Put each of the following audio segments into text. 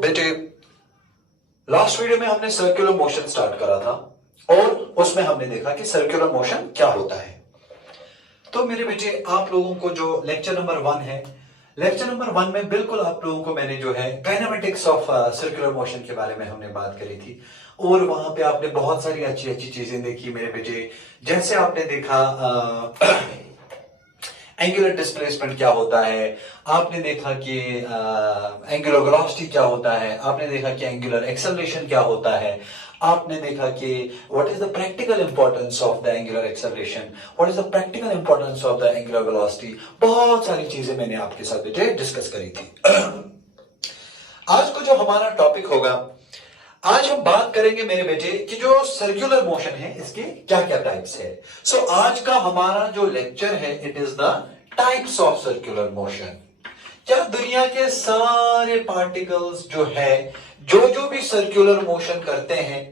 बेटे, last video में हमने सर्कुलर मोशन स्टार्ट करा था और उसमें हमने देखा कि सर्कुलर मोशन क्या होता है। तो मेरे बेटे, आप लोगों को जो लेक्चर नंबर 1 है, लेक्चर नंबर 1 में बिल्कुल आप लोगों को मैंने जो है काइनेमेटिक्स ऑफ सर्कुलर मोशन के बारे में हमने बात करी थी और वहां पे आपने बहुत सारी अच्छी अच्छी चीजें देखी मेरे बेटे। जैसे आपने देखा एंगुलर डिस्प्लेसमेंट क्या होता है, आपने देखा कि एंगुलर वेलोसिटी क्या होता है, आपने देखा कि एंगुलर एक्सेलरेशन क्या होता है, आपने देखा कि what is the practical importance of the angular acceleration, what is the practical importance of the angular velocity. बहुत सारी चीजें मैंने आपके साथ बेटे डिस्कस करी थी। आज को जो हमारा टॉपिक होगा, आज हम बात करेंगे मेरे बेटे कि जो सर्कुलर मोशन है इसके क्या क्या टाइप्स है। सो आज का हमारा जो लेक्चर है, it is the types of circular motion. क्या दुनिया के सारे पार्टिकल्स जो है, जो भी सर्कुलर मोशन करते हैं,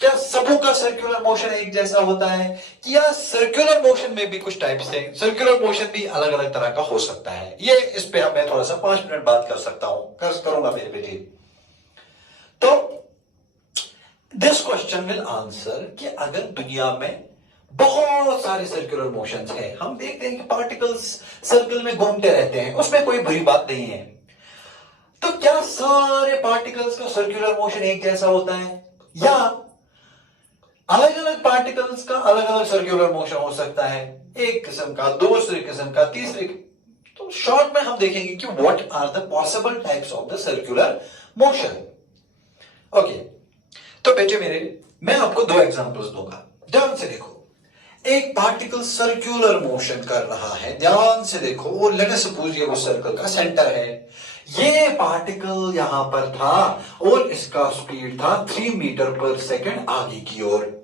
क्या सबों का सर्कुलर मोशन एक जैसा होता है कि या सर्कुलर मोशन में भी कुछ टाइप्स हैं, सर्कुलर मोशन भी अलग अलग तरह का हो सकता है। ये इस पे मैं थोड़ा सा 5 मिनट बात कर सकता हूं, करूंगा मेरे बेटे। तो दिस क्वेश्चन विल आंसर कि अगर दुनिया में बहुत सारे सर्कुलर मोशंस हैं, हम देखते हैं कि पार्टिकल्स सर्कल में घूमते रहते हैं, उसमें कोई बुरी बात नहीं है। तो क्या सारे पार्टिकल्स का सर्कुलर मोशन एक जैसा होता है या अलग अलग पार्टिकल्स का अलग अलग सर्कुलर मोशन हो सकता है, एक किस्म का, दूसरे किस्म का, तीसरे। तो शॉर्ट में हम देखेंगे कि what are the possible types of the circular motion. Okay, तो बेटे मेरे, मैं आपको 2 एग्जांपल्स दूंगा, ध्यान से देखो। एक पार्टिकल सर्कुलर मोशन कर रहा है, ध्यान से देखो, और लेट अस सपोज ये वो सर्कल का सेंटर है। ये पार्टिकल यहां पर था और इसका स्पीड था 3 मीटर पर सेकंड आगे की ओर।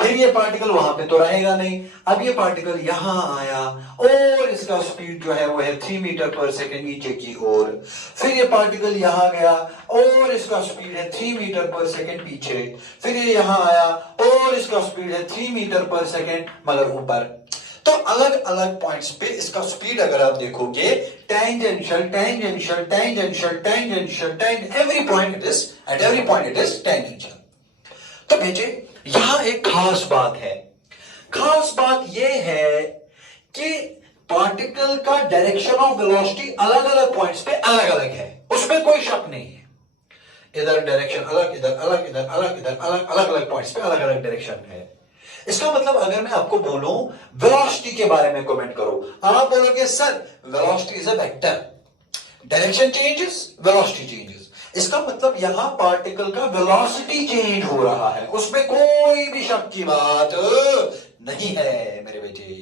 फिर ये पार्टिकल वहां पे तो रहेगा नहीं, अब ये पार्टिकल यहां आया और इसका स्पीड जो है वो है 3 मीटर पर सेकंड नीचे की ओर। फिर ये पार्टिकल यहां गया और इसका स्पीड है 3 मीटर पर सेकंड पीछे। फिर ये यहां आया और इसका स्पीड है 3 मीटर पर सेकंड मगर ऊपर। तो अलग अलग पॉइंट्स पे इसका स्पीड अगर आप देखोगे, tangential tangential tangential tangential every point it is, eight every point it is tangential. तो बेटे, यहां एक खास बात है। खास बात यह है कि पार्टिकल का डायरेक्शन ऑफ वेलोसिटी अलग अलग पॉइंट्स पे अलग अलग है, उसमें कोई शक नहीं है। इधर डायरेक्शन अलग, इधर अलग, इधर अलग, इधर अलग, अलग अलग पॉइंट्स पे अलग अलग डायरेक्शन है। इसका मतलब अगर मैं आपको बोलूं वेलोसिटी के बारे में कमेंट करो, आप बोलोगे sir velocity is a vector, direction changes, velocity changes. इसका मतलब यहां पार्टिकल का वेलोसिटी चेंज हो रहा है, उसमें कोई भी शक की बात नहीं है मेरे बेटे।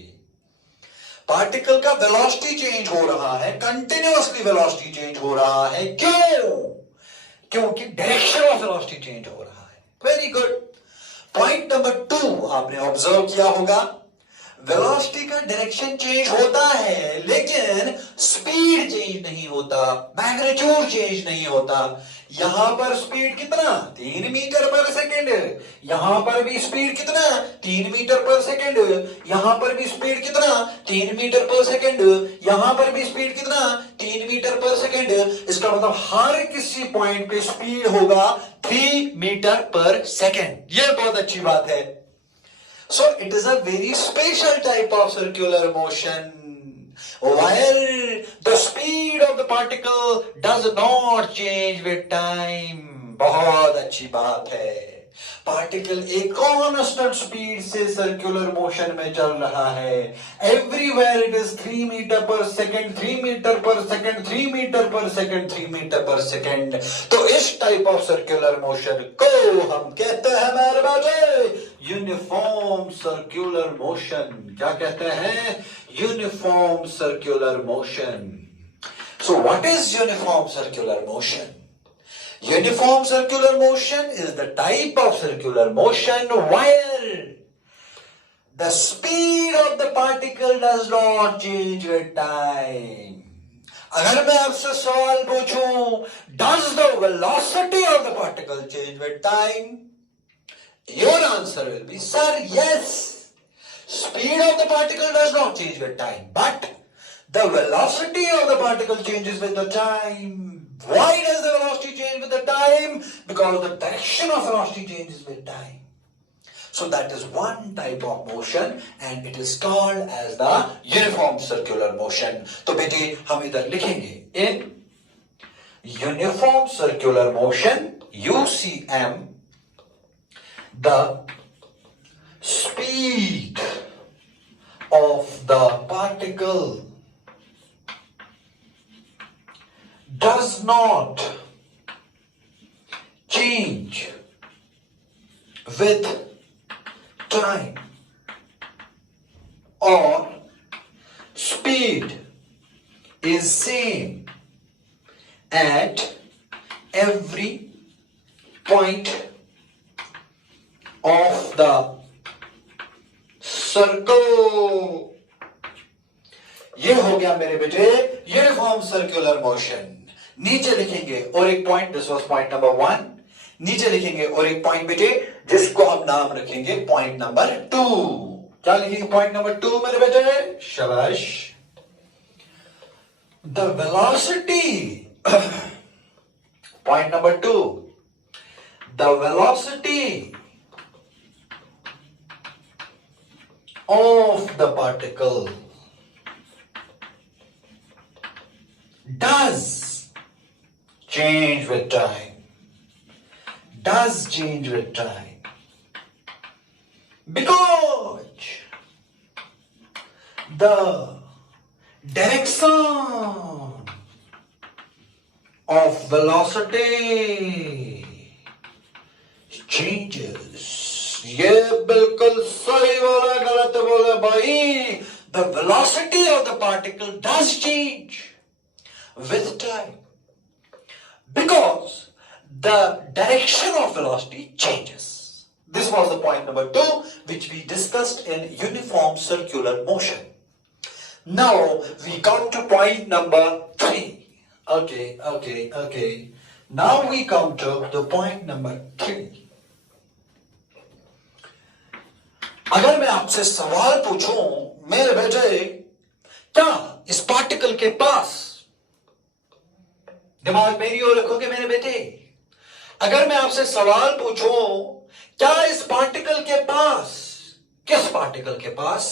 पार्टिकल का वेलोसिटी चेंज हो रहा है, कंटिन्यूअसली वेलोसिटी चेंज हो रहा है। क्यों? क्योंकि डायरेक्शन ऑफ वेलोसिटी चेंज हो रहा है। Very good. पॉइंट नंबर 2 आपने ऑब्जर्व किया होगा, वेलोसिटी का डायरेक्शन चेंज होता है लेकिन स्पीड चेंज नहीं होता, मैग्नीट्यूड चेंज नहीं होता। यहां पर स्पीड कितना, 3 मीटर पर सेकेंड, यहां पर भी स्पीड कितना, 3 मीटर पर सेकेंड, यहां पर भी स्पीड कितना, 3 मीटर पर सेकेंड, यहां पर भी स्पीड कितना, 3 मीटर पर सेकेंड। इसका मतलब हर किसी पॉइंट पे स्पीड होगा 3 मीटर पर सेकेंड। यह बहुत अच्छी बात है। So it is a very special type of circular motion where the speed of the particle does not change with time. बहुत अच्छी बात है। पार्टिकल एक कांस्टेंट स्पीड से सर्कुलर मोशन में चल रहा है। एवरीवेयर इट इज 3 मीटर पर सेकेंड, 3 मीटर पर सेकेंड, 3 मीटर पर सेकेंड, 3 मीटर पर सेकेंड। तो इस टाइप ऑफ सर्कुलर मोशन को हम कहते हैं मेरे बेटे यूनिफॉर्म सर्कुलर मोशन। क्या कहते हैं? Uniform circular motion. So what is uniform circular motion? Uniform circular motion is the type of circular motion where the speed of the particle does not change with time. अगर मैं आपसे सवाल पूछूं, does the velocity of the particle change with time? Your answer will be, sir, yes. Speed of the particle does not change with time, but The velocity of the particle changes with the time. Why does the velocity change with the time? Because the direction of velocity changes with time. So that is one type of motion and it is called as the uniform circular motion. तो बेटे हम इधर लिखेंगे in uniform circular motion UCM, the speed of the particle does not change with time, or speed is same at every point of the circle. ये हो गया मेरे बेटे यूनिफॉर्म सर्कुलर मोशन. नीचे लिखेंगे और एक point, this was point number 1. नीचे लिखेंगे और एक पॉइंट बेटे जिसको हम नाम रखेंगे पॉइंट नंबर 2. क्या लिखेंगे पॉइंट नंबर 2 मेरे बेटे? शाबाश. The velocity, point number 2, the velocity of the particle does change with time. Does change with time. Because the direction of velocity changes. ये बिल्कुल सही बोला, गलत बोला भाई. The velocity of the particle does change with time because the direction of velocity changes. This was the point number 2 which we discussed in uniform circular motion. Now we come to point number 3. Okay. Now we come to the point number 3. अगर मैं आपसे सवाल पूछूं मेरे बेटे, क्या इस particle के पास, दिमाग मेरी ओर रखोगे मेरे बेटे, अगर मैं आपसे सवाल पूछूं क्या इस पार्टिकल के पास, किस पार्टिकल के पास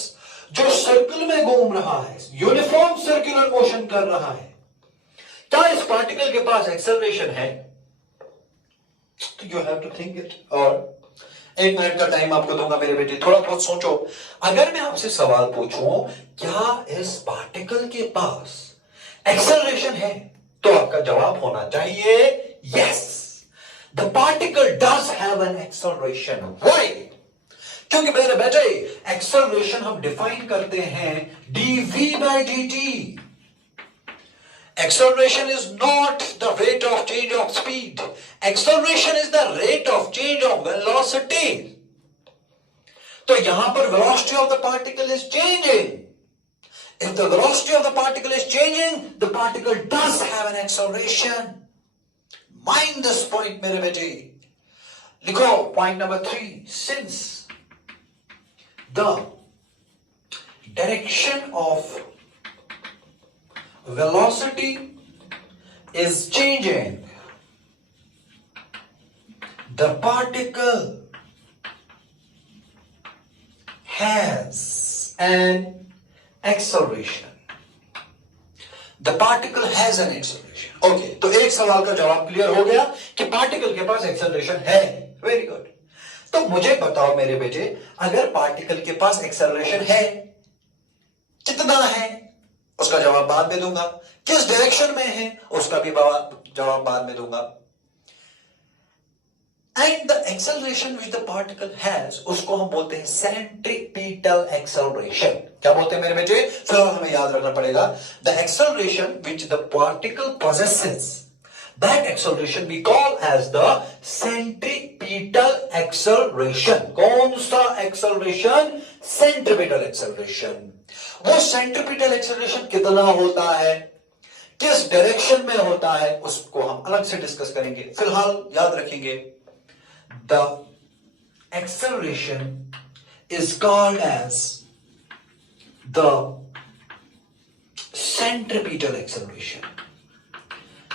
जो सर्कल में घूम रहा है, यूनिफॉर्म सर्कुलर मोशन कर रहा है, क्या इस पार्टिकल के पास एक्सेलरेशन है? तो you have to think it. और 1 मिनट का टाइम आपको दूंगा मेरे बेटे, थोड़ा बहुत सोचो. अगर मैं आपसे सवाल पूछूं क्या इस पार्टिकल के पास एक्सेलरेशन है, तो आपका जवाब होना चाहिए yes, the particle does have an acceleration. Why? क्योंकि मेरे बेटे एक्सेलरेशन हम डिफाइन करते हैं dv by dt. Acceleration is not the rate of change of speed. Acceleration is the rate of change of velocity. तो यहां पर velocity of the particle is changing. If the velocity of the particle is changing, the particle does have an acceleration. Mind this point मेरे बेटे. लिखो point number 3. Since the direction of velocity is changing, the particle has an acceleration. The particle has an acceleration. Okay, तो एक सवाल का जवाब clear हो गया कि पार्टिकल के पास एक्सेलरेशन है. Very good. तो मुझे बताओ मेरे बेटे, अगर पार्टिकल के पास एक्सेलरेशन है, कितना है, उसका जवाब बाद में दूंगा. किस डायरेक्शन में है, उसका भी जवाब बाद में दूंगा. And the acceleration which the particle has, उसको हम बोलते हैं सेंट्रीपिटल एक्सेलरेशन. क्या बोलते हैं मेरे बेटे? फिर हमें याद रखना पड़ेगा. The acceleration which the particle possesses, that acceleration we call as the centripetal acceleration. कौन सा acceleration? Centripetal acceleration. वो centripetal acceleration कितना होता है, किस डायरेक्शन में होता है, उसको हम अलग से डिस्कस करेंगे. फिलहाल याद रखेंगे the acceleration is called as the centripetal acceleration.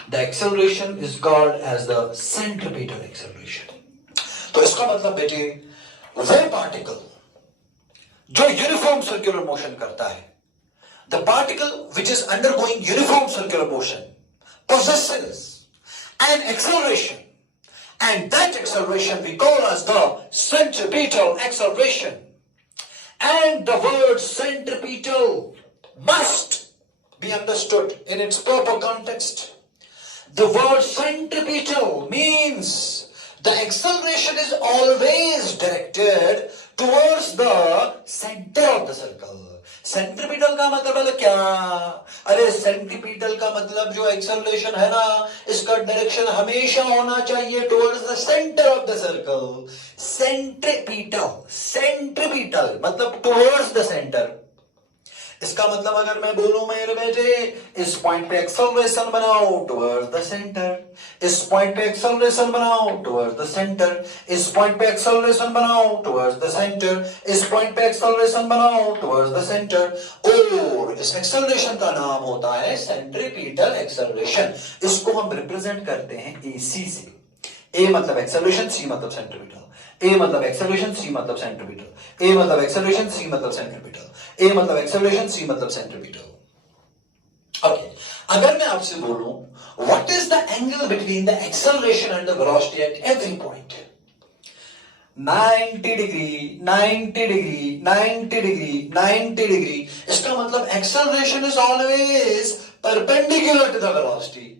The acceleration is called as the centripetal acceleration. तो इसका मतलब बेटे वो पार्टिकल जो यूनिफॉर्म सर्कुलर मोशन करता है, the particle which is undergoing uniform circular motion possesses an acceleration, and that acceleration we call as the centripetal acceleration. And the word centripetal must be understood in its proper context. The word centripetal means the acceleration is always directed towards the center of the circle. Centripetal का मतलब क्या? अरे centripetal का मतलब जो acceleration है ना, इसका डायरेक्शन हमेशा होना चाहिए towards the centre of the circle. Centripetal, centripetal मतलब टुवर्ड्स द सेंटर. इसका मतलब अगर मैं बोलूं मेरे बेटे इस पॉइंट पे एक्सेलरेशन बनाओ टुवर्ड्स द सेंटर, इस पॉइंट पे एक्सेलरेशन बनाओ टुवर्ड्स द सेंटर, इस पॉइंट पे एक्सेलरेशन बनाओ टुवर्ड्स द सेंटर, इस पॉइंट पे एक्सेलरेशन बनाओ टुवर्ड्स द सेंटर. और इस एक्सेलरेशन का नाम होता है सेंट्रीपिटल एक्सेलरेशन. इसको हम रिप्रेजेंट करते हैं AC से. A मतलब एक्सेलरेशन, C मतलब सेंट्रीपिटल. A मतलब एक्सेलरेशन, C मतलब सेंट्रीपिटल. A मतलब एक्सेलरेशन, C मतलब सेंट्रीपिटल. A मतलब एक्सेलरेशन, C मतलब सेंट्रीपिटल. ओके, अगर मैं आपसे बोलूं what is the angle between the acceleration and the velocity at every point? 90 degree, 90 degree, 90 degree, 90 degree. इसका मतलब acceleration is always perpendicular to the velocity.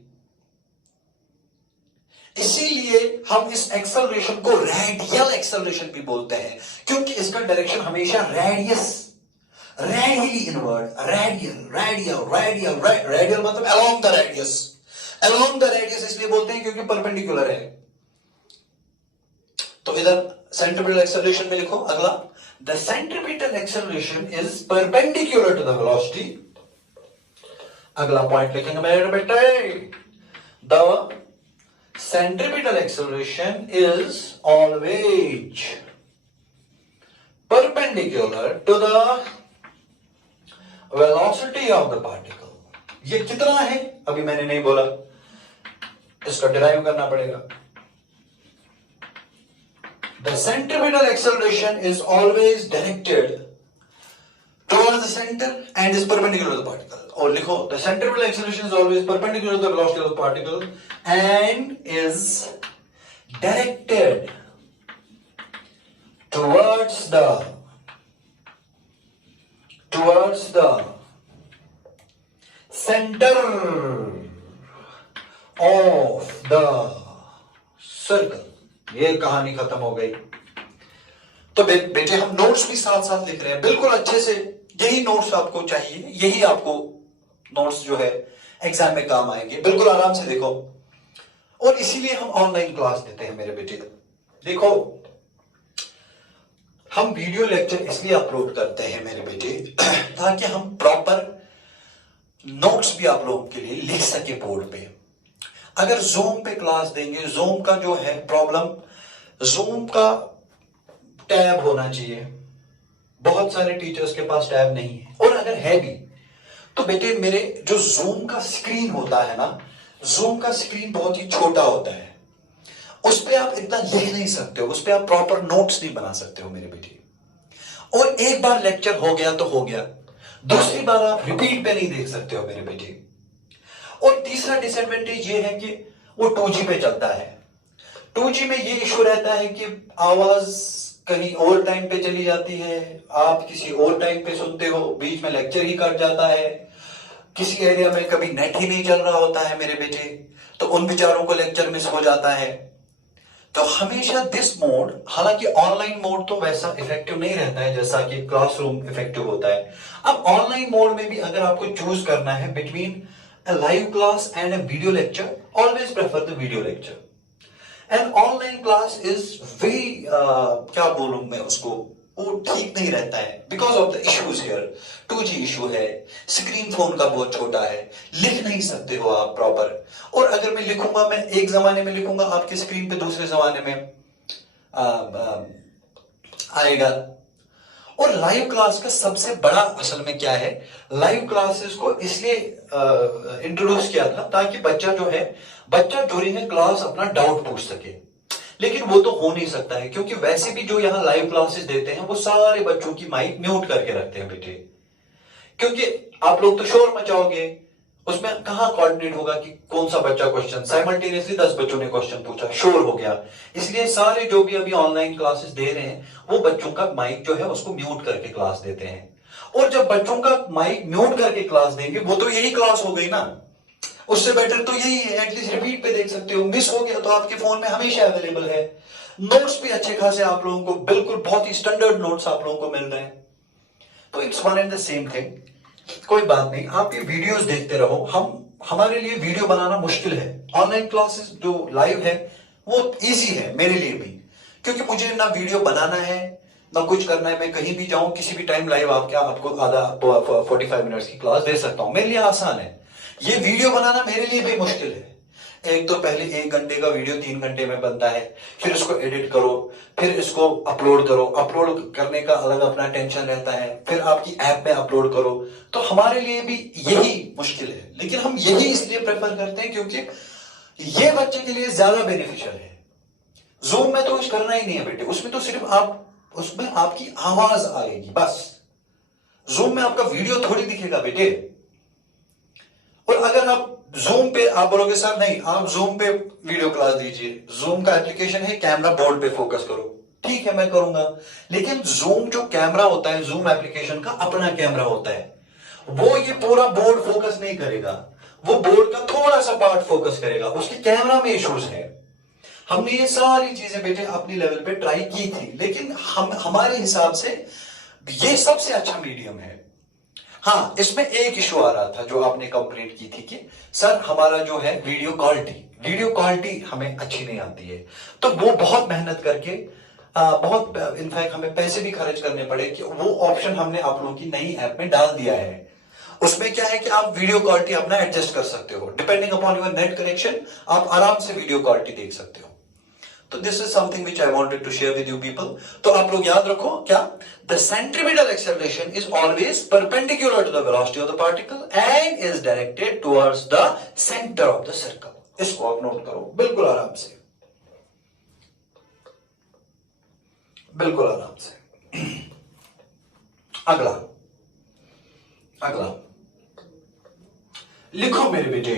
इसीलिए हम इस एक्सेलरेशन को रेडियल एक्सेलरेशन भी बोलते हैं, क्योंकि इसका डायरेक्शन हमेशा radius, radially inward, radial, radial, radial, radial मतलब along the radius, along the radius इसलिए बोलते हैं क्योंकि परपेंडिकुलर है. तो इधर सेंट्रीपिटल एक्सेलरेशन में लिखो अगला, the centripetal acceleration is perpendicular to the velocity. अगला पॉइंट लिखेंगे मेरे बेटे, the centripetal acceleration is always perpendicular to the velocity of the particle. ये कितना है अभी मैंने नहीं बोला, इसका डिराइव करना पड़ेगा. The centripetal acceleration is always directed towards the center and is perpendicular to the particle. और लिखो, the centripetal acceleration is always perpendicular to the velocity of the particle and is directed towards the center of the circle. ये कहानी खत्म हो गई. तो बेटे हम नोट्स भी साथ साथ लिख रहे हैं बिल्कुल अच्छे से. यही नोट्स आपको चाहिए, यही आपको नोट्स जो है एग्जाम में काम आएंगे. बिल्कुल आराम से देखो. और इसीलिए हम ऑनलाइन क्लास देते हैं मेरे बेटे. देखो, हम वीडियो लेक्चर इसलिए अपलोड करते हैं मेरे बेटे ताकि हम प्रॉपर नोट्स भी आप लोगों के लिए लिख सके बोर्ड पे. अगर जूम पे क्लास देंगे, जूम का जो है प्रॉब्लम, जूम का टैब होना चाहिए. बहुत सारे टीचर्स के पास टैब नहीं है, और अगर है भी तो बेटे मेरे जो जूम का स्क्रीन होता है ना, जूम का स्क्रीन बहुत ही छोटा होता है. उस पे आप इतना लिख नहीं सकते हो, उस पे आप प्रॉपर नोट्स नहीं बना सकते हो मेरे बेटे. और एक बार लेक्चर हो गया तो हो गया, दूसरी बार आप रिपीट पे नहीं देख सकते हो मेरे बेटे. और तीसरा डिसएडवांटेज ये है कि वो 2G पे चलता है. 2G में ये इशू रहता है कि आवाज कहीं और टाइम पे चली जाती है, आप किसी और टाइम पे सुनते हो, बीच में लेक्चर ही कट जाता है, किसी एरिया में कभी नेट ही नहीं चल रहा होता है मेरे बेटे, तो उन बेचारों को लेक्चर मिस हो जाता है. तो हमेशा दिस मोड, हालांकि ऑनलाइन मोड तो वैसा इफेक्टिव नहीं रहता है जैसा कि क्लासरूम इफेक्टिव होता है. अब ऑनलाइन मोड में भी अगर आपको चूज करना है between a live class and a video lecture, always prefer the video lecture. And online class is very, क्या बोलूं मैं उसको, वो ठीक नहीं रहता है because of the issues here. 2G issue है, स्क्रीन फोन का बहुत छोटा है, लिख नहीं सकते हो आप प्रॉपर. और अगर मैं लिखूंगा, मैं एक जमाने में लिखूंगा आपकी स्क्रीन पे दूसरे जमाने में आएगा. और लाइव क्लास का सबसे बड़ा असल में क्या है, लाइव क्लासेस को इसलिए इंट्रोड्यूस किया था ताकि बच्चा ड्यूरिंग क्लास अपना डाउट पूछ सके। लेकिन वो तो हो नहीं सकता है, क्योंकि वैसे भी जो यहाँ लाइव क्लासेस देते हैं वो सारे बच्चों की माइक म्यूट करके रखते हैं बेटे, क्योंकि आप लोग तो शोर मचाओगे, उसमें कहां कोऑर्डिनेट होगा कि कौन सा बच्चा क्वेश्चन, साइमल्टेनियसली 10 बच्चों ने क्वेश्चन पूछा, शोर हो गया। इसलिए सारे जो भी अभी ऑनलाइन क्लासेस दे रहे हैं वो बच्चों का माइक जो है उसको म्यूट करके क्लास देते हैं। और जब बच्चों का माइक म्यूट करके क्लास देंगे वो तो यही क्लास हो गई ना, उससे बेटर तो यही है, एटलीस्ट रिपीट पे देख सकते हो, मिस हो गया तो आपके फोन में हमेशा अवेलेबल है। नोट्स भी अच्छे खासे आप लोगों को, बिल्कुल बहुत ही स्टैंडर्ड नोट्स आप लोगों को मिल रहे हैं। तो it's one and the same thing. कोई बात नहीं, आप ये वीडियोस देखते रहो। हमारे लिए वीडियो बनाना मुश्किल है, ऑनलाइन क्लासेस जो लाइव है वो इजी है मेरे लिए भी, क्योंकि मुझे ना वीडियो बनाना है ना कुछ करना है। मैं कहीं भी जाऊं किसी भी टाइम लाइव आपको आधा 45 मिनट्स की क्लास दे सकता हूं, मेरे लिए आसान है। ये वीडियो बनाना मेरे लिए भी मुश्किल है। एक तो पहले 1 घंटे का वीडियो 3 घंटे में बनता है, फिर इसको एडिट करो, फिर इसको अपलोड करो, अपलोड करने का अलग अपना टेंशन रहता है, फिर आपकी ऐप में अपलोड करो। तो हमारे लिए भी यही मुश्किल है, लेकिन हम यही इसलिए प्रेफर करते हैं क्योंकि ये बच्चे के लिए ज्यादा बेनिफिशियल है। जूम में तो कुछ करना ही नहीं है बेटे, उसमें तो सिर्फ उसमें आपकी आवाज आएगी बस। जूम में आपका वीडियो थोड़ी दिखेगा बेटे। और अगर आप जूम पे आप बोलोगे सर नहीं, आप जूम पे वीडियो क्लास दीजिए, जूम का एप्लीकेशन है, कैमरा बोर्ड पे फोकस करो, ठीक है मैं करूंगा। लेकिन जूम जो कैमरा होता है, जूम एप्लीकेशन का अपना कैमरा होता है, वो ये पूरा बोर्ड फोकस नहीं करेगा, वो बोर्ड का थोड़ा सा पार्ट फोकस करेगा, उसके कैमरा में इश्यूज है। हमने ये सारी चीजें बेटे अपनी लेवल पे ट्राई की थी, लेकिन हमारे हिसाब से ये सबसे अच्छा मीडियम है। हाँ, इसमें एक इशू आ रहा था जो आपने कंप्लेंट की थी कि सर हमारा जो है वीडियो क्वालिटी हमें अच्छी नहीं आती है। तो वो बहुत मेहनत करके बहुत इनफैक्ट हमें पैसे भी खर्च करने पड़े कि वो ऑप्शन हमने आप लोगों की नई ऐप में डाल दिया है। उसमें क्या है कि आप वीडियो क्वालिटी अपना एडजस्ट कर सकते हो, depending upon your net connection आप आराम से वीडियो क्वालिटी देख सकते हो। तो this is something which I wanted to share with you people. तो आप लोग याद रखो क्या, the centripetal acceleration is always perpendicular to the velocity of the particle and is directed towards the centre of the circle. इसको आप note करो बिल्कुल आराम से, बिल्कुल आराम से। अगला लिखो मेरे बेटे,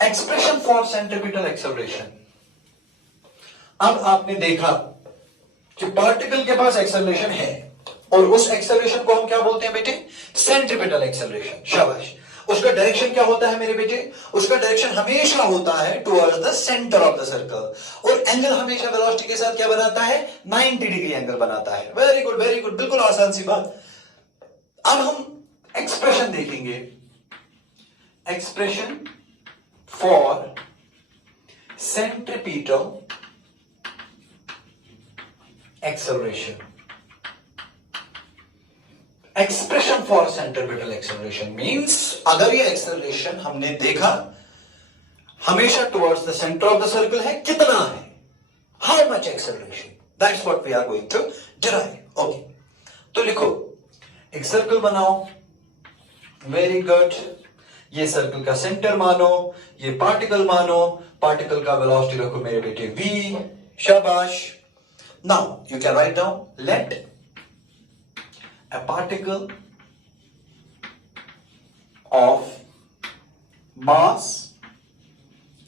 एक्सप्रेशन फॉर सेंट्रीपिटल एक्सेलरेशन। अब आपने देखा कि पार्टिकल के पास एक्सेलरेशन है और उस एक्सेलरेशन को हम क्या बोलते हैं बेटे, सेंट्रीपिटल एक्सेलरेशन। शाबाश। उसका डायरेक्शन क्या होता है मेरे बेटे, उसका डायरेक्शन हमेशा होता है towards the centre of the circle. और एंगल हमेशा वेलोसिटी के साथ क्या बनाता है, 90 डिग्री एंगल बनाता है। वेरी गुड वेरी गुड, बिल्कुल आसान सी बात। अब हम एक्सप्रेशन देखेंगे, expression for centripetal acceleration. Expression for centripetal acceleration means अगर ये एक्सेलरेशन हमने देखा हमेशा towards the centre of the circle है, कितना है, how much acceleration, that's what we are going to derive. Okay, तो लिखो, एक सर्कल बनाओ। Very good. ये सर्कल का सेंटर मानो, ये पार्टिकल मानो, पार्टिकल का वेलोसिटी रखो मेरे बेटे v। शाबाश। Now you can write down, let a particle of mass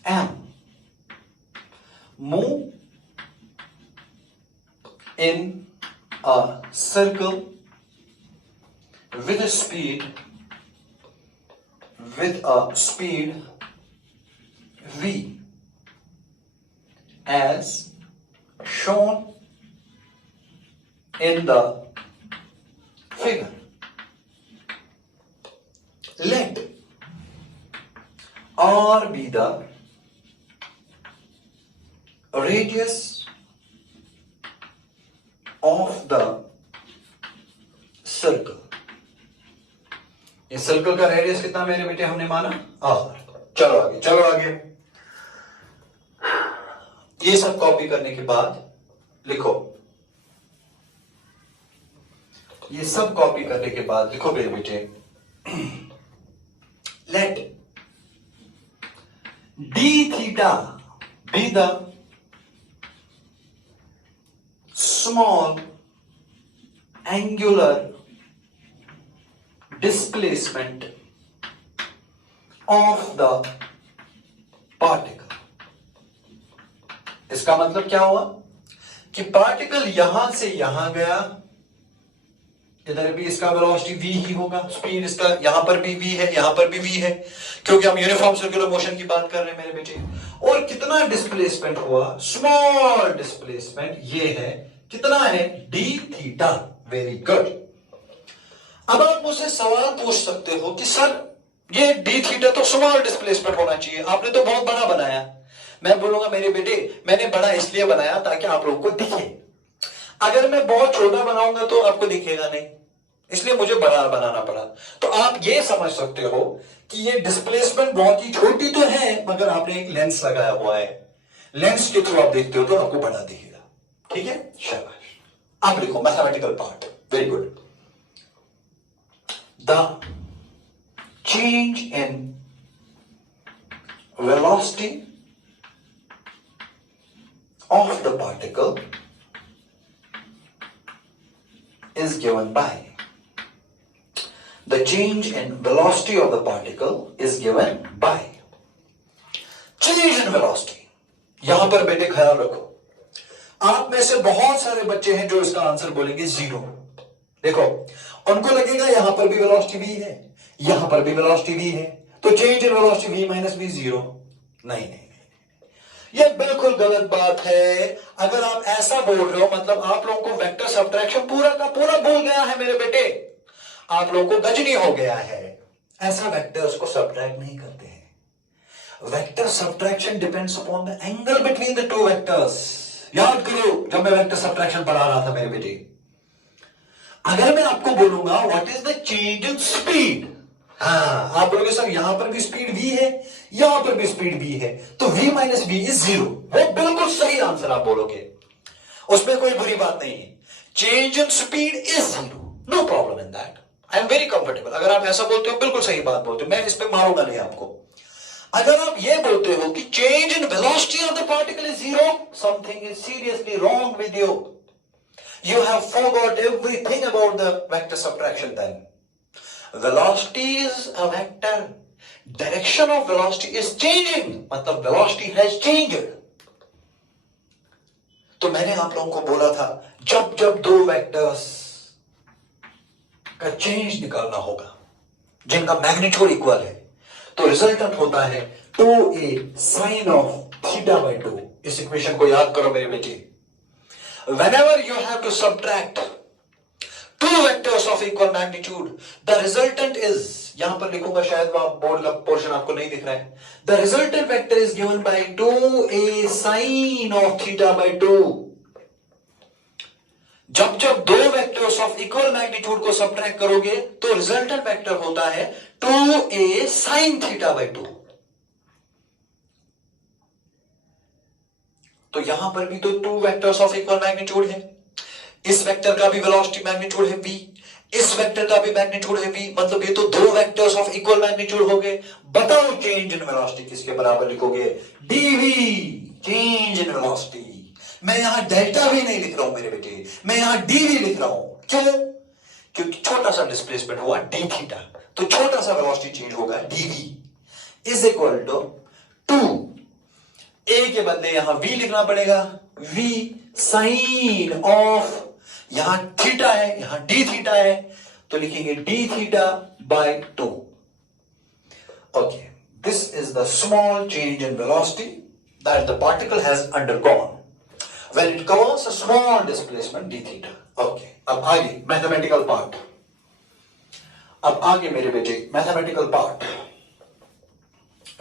m move in a circle with a speed v as shown in the figure. Let R be the radius of the circle. इस circle का radius कितना मेरे बेटे हमने माना R। चलो आगे, चलो आगे। ये सब कॉपी करने के बाद लिखो, ये सब कॉपी करने के बाद लिखो मेरे बेटे, let d theta be the small angular displacement of the particle. इसका मतलब क्या हुआ कि पार्टिकल यहां से यहां गया, इधर भी इसका वेलोसिटी v ही होगा, स्पीड इसका यहां पर भी v है, यहां पर भी v है, क्योंकि हम यूनिफॉर्म सर्कुलर मोशन की बात कर रहे हैं मेरे बेटे। और कितना डिस्प्लेसमेंट हुआ, स्मॉल डिस्प्लेसमेंट, ये है कितना है, d थीटा। Very good. अब आप मुझसे सवाल पूछ सकते हो कि सर ये d थीटा तो स्मॉल डिस्प्लेसमेंट होना चाहिए, आपने तो बहुत बड़ा बनाया। मैं बोलूंगा मेरे बेटे मैंने बड़ा इसलिए बनाया ताकि आप लोगों को दिखे, अगर मैं बहुत छोटा बनाऊंगा तो आपको दिखेगा नहीं, इसलिए मुझे बड़ा बनाना पड़ा। तो आप ये समझ सकते हो कि ये डिस्प्लेसमेंट बहुत ही छोटी तो है, मगर आपने एक लेंस लगाया हुआ है, लेंस के थ्रू आप देखते हो तो आपको बड़ा दिखेगा। ठीक है, शाबाश। आप लिखो mathematical part. Very good. The change in velocity of the particle is given by, the change in velocity of the particle is given by change in velocity। यहां पर बेटे ख्याल रखो, आप में से बहुत सारे बच्चे हैं जो इसका आंसर बोलेंगे 0। देखो उनको लगेगा यहां पर भी वेलोसिटी v है, यहां पर भी वेलोसिटी v है, तो change in velocity v minus v 0। नहीं नहीं, ये बिल्कुल गलत बात है। अगर आप ऐसा बोल रहे हो मतलब आप लोगों को वेक्टर सब्ट्रैक्शन पूरा का पूरा भूल गया है मेरे बेटे, आप लोगों को गजनी हो गया है। ऐसा वेक्टर्स को सब्ट्रैक्ट नहीं करते हैं। Vector subtraction depends upon the angle between the two vectors. याद करो जब मैं वेक्टर सब्ट्रैक्शन पढ़ा रहा था मेरे बेटे, अगर मैं आपको बोलूंगा what is the change in speed, हाँ आप बोलोगे सर यहां पर भी स्पीड v है, यहां पर भी स्पीड v है, तो v माइनस v इज 0। वो बिल्कुल सही आंसर आप बोलोगे, उसमें कोई बुरी बात नहीं है। Change in speed is 0, no problem in that, I am very comfortable. अगर आप ऐसा बोलते हो बिल्कुल सही बात बोलते हो, मैं इस पे मारूंगा नहीं आपको। अगर आप ये बोलते हो कि change in velocity of the particle is 0, something is seriously wrong with you, you have forgot everything about the vector subtraction then. Velocity is a vector, direction of velocity is changing, मतलब velocity has changed। तो मैंने आप लोगों को बोला था जब जब दो वेक्टर्स का चेंज निकालना होगा जिनका मैग्नीट्यूड इक्वल है, तो रिजल्टेंट होता है 2a sin of theta by 2। इस इक्वेशन को याद करो मेरे बेटे। Whenever you have to subtract two vectors of equal magnitude, the resultant is, यहां पर लिखूंगा शायद बोर्ड का पोर्शन आपको नहीं दिख रहा है, the resultant vector is given by 2a sin of theta by 2। जब जब दो वेक्टर्स ऑफ इक्वल मैग्नीट्यूड को सब्ट्रैक्ट करोगे तो रिजल्टेंट वेक्टर होता है 2a sin theta by 2। तो यहां पर भी तो two vectors of equal magnitude है, इस वेक्टर का भी वेलोसिटी मैग्नीट्यूड है v, इस वेक्टर का भी मैग्नीट्यूड है v, मतलब ये तो दो वेक्टर्स ऑफ इक्वल मैग्नीट्यूड हो गए। बताओ चेंज इन वेलोसिटी किसके बराबर लिखोगे, dv, चेंज इन वेलोसिटी। मैं यहां डेल्टा भी नहीं लिख रहा हूं मेरे बेटे, मैं यहां dv लिख रहा हूं। क्यों? क्योंकि छोटा सा डिस्प्लेसमेंट हुआ d थीटा, तो छोटा सा वेलोसिटी चेंज होगा dv is equal to 2, a के बदले यहां v लिखना पड़ेगा, v साइन ऑफ, यहां थीटा है यहां d थीटा है, तो लिखेंगे d theta by 2। Okay, this is the small change in velocity that the particle has undergone when it covers a small displacement d theta. Okay, अब आगे mathematical part, अब आगे मेरे बेटे मैथमेटिकल पार्ट।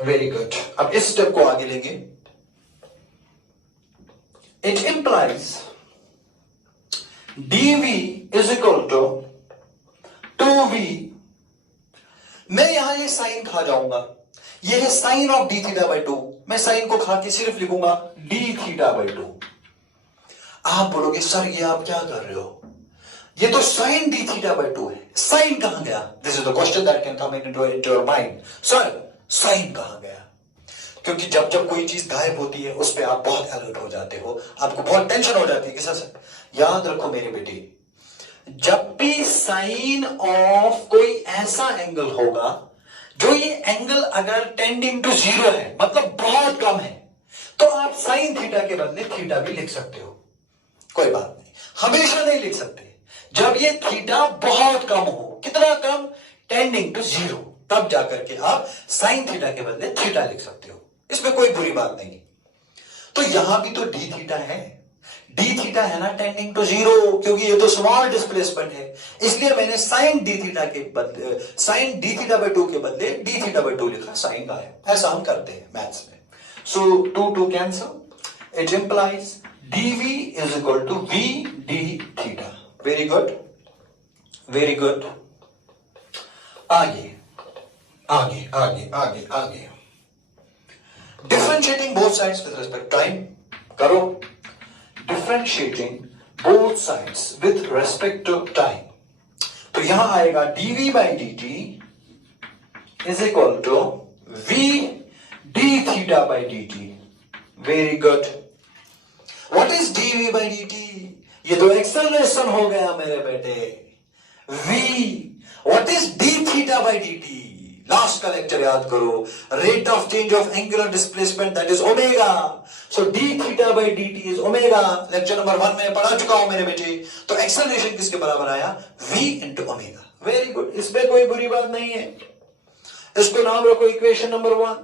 Very good. अब इस step को आगे लेंगे। It implies dv is equal to 2v। मैं यहां ये साइन खा जाऊंगा, ये है sine of d theta by 2, मैं साइन को खा के सिर्फ लिखूंगा d थीटा बाई 2। आप बोलोगे सर ये आप क्या कर रहे हो, ये तो साइन डी थीटा बाय 2 है, साइन कहां गया? This is the question that can come into your mind, sir sine कहां गया? क्योंकि जब जब कोई चीज गायब होती है उस पर आप बहुत अलर्ट हो जाते हो, आपको बहुत टेंशन हो जाती है कि सर याद रखो मेरे बेटे, जब भी साइन ऑफ कोई ऐसा एंगल होगा जो ये एंगल अगर टेंडिंग टू 0 है, मतलब बहुत कम है, तो आप साइन थीटा के बदले थीटा भी लिख सकते हो, कोई बात नहीं, हमेशा नहीं लिख सकते। जब ये थीटा बहुत कम हो, कितना कम? टेंडिंग टू 0, तब जाकर के आप साइन थीटा के बदले थीटा लिख सकते हो, इसमें कोई बुरी बात नहीं। तो यहां भी तो डी थीटा है, डी थीटा है ना टेंडिंग टू 0, क्योंकि ये तो स्मॉल डिस्प्लेसमेंट है, इसलिए मैंने साइन डी थीटा के बदले, साइन डी थीटा बाय 2 के बदले डी थीटा बाय 2 लिखा, साइन गायब। ऐसा हम करते हैं मैथ्स में। सो 2 cancel, it implies dv is equal to v d theta. Very good, very good. आगे आगे आगे आगे आगे, differentiating both sides with respect to time करो, differentiating both sides with respect to time, तो यहां आएगा dv by dt is equal to v d theta by dt. Very good. What is dv by dt? ये तो acceleration हो गया मेरे बेटे। v, what is d theta by dt? Last का लेक्चर याद करो, rate of change of angular displacement, that is omega. So d theta by dt is omega. Lecture number 1 में पढ़ा चुका हूं मेरे बेटे। तो एक्सेलरेशन किसके बराबर आया? v into omega. Very good, इसमें कोई बुरी बात नहीं है, इसको नाम रखो equation number 1।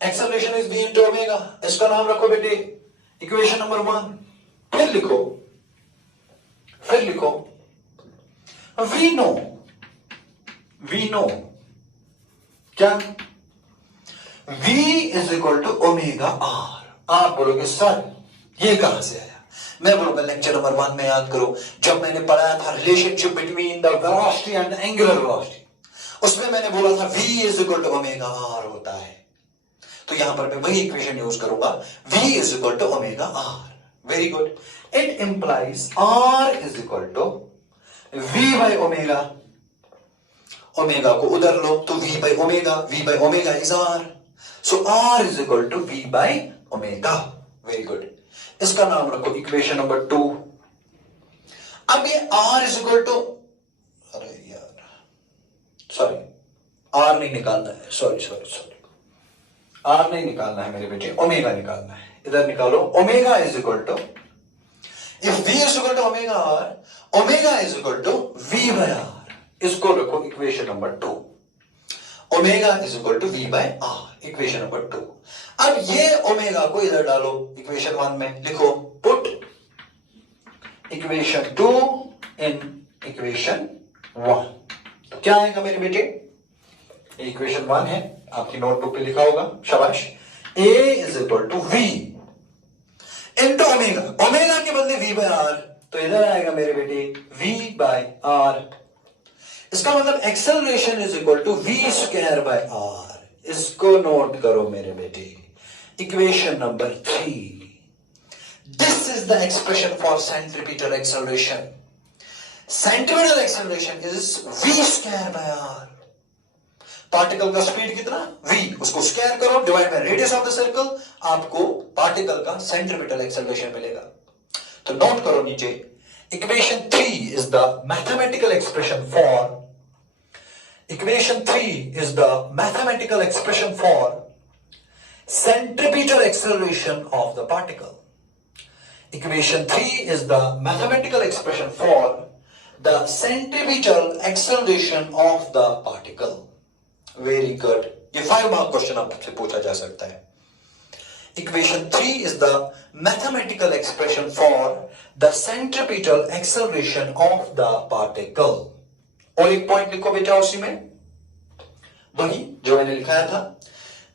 Acceleration is v into omega, इसका नाम रखो बेटे इक्वेशन नंबर 1। फिर लिखो वी नो क्या? v is equal to omega r. आप बोलोगे सर ये कहां से आया? मैं बोलूंगा लेक्चर नंबर 1 में याद करो, जब मैंने पढ़ाया था relationship between the velocity and angular velocity, उसमें मैंने बोला था v is equal to omega r होता है। तो यहां पर मैं वही इक्वेशन यूज करूंगा, v is equal to omega r. Very good, it implies r is equal to v by omega. Omega को उधर लो तो v by omega is r, so r is equal to v by omega. Very good, इसका नाम रखो equation number 2। अब ये r is equal to, अरे यार सॉरी, r नहीं निकालना है, सॉरी आर नहीं निकालना है मेरे बेटे, ओमेगा निकालना है। इधर निकालो, omega is equal to, if v is equal to omega r, omega is equal to v by r. इसको रखो equation number 2, omega is equal to v by r, equation number 2। अब ये ओमेगा को इधर डालो इक्वेशन 1 में, लिखो put equation 2 in equation 1। तो क्या आएगा मेरे बेटे? इक्वेशन 1 है, आपकी नोटबुक पे लिखा होगा, शाबाश। a is equal to v into omega, omega के बदले v बाय आर, तो इधर आएगा मेरे बेटे v बाय आर। इसका मतलब acceleration is equal to v square by r. इसको नोट करो मेरे बेटे, equation number 3। This is the expression for centripetal acceleration. Centripetal acceleration is v square by r. Particle का स्पीड कितना? v, उसको square करो, divide by radius of the circle, आपको particle का सेंट्रीपिटल एक्सेलरेशन मिलेगा। तो नोट करो नीचे, equation 3 is the mathematical expression for, equation 3 is the mathematical expression for centripetal acceleration of the particle. Equation 3 is the mathematical expression for the centripetal acceleration of the particle. Very good, ये 5 mark question आपसे पूछा जा सकता है। Equation 3 is the mathematical expression for the centripetal acceleration of the particle. और एक point लिखो बेटा उसी में, वही जो मैंने लिखाया था,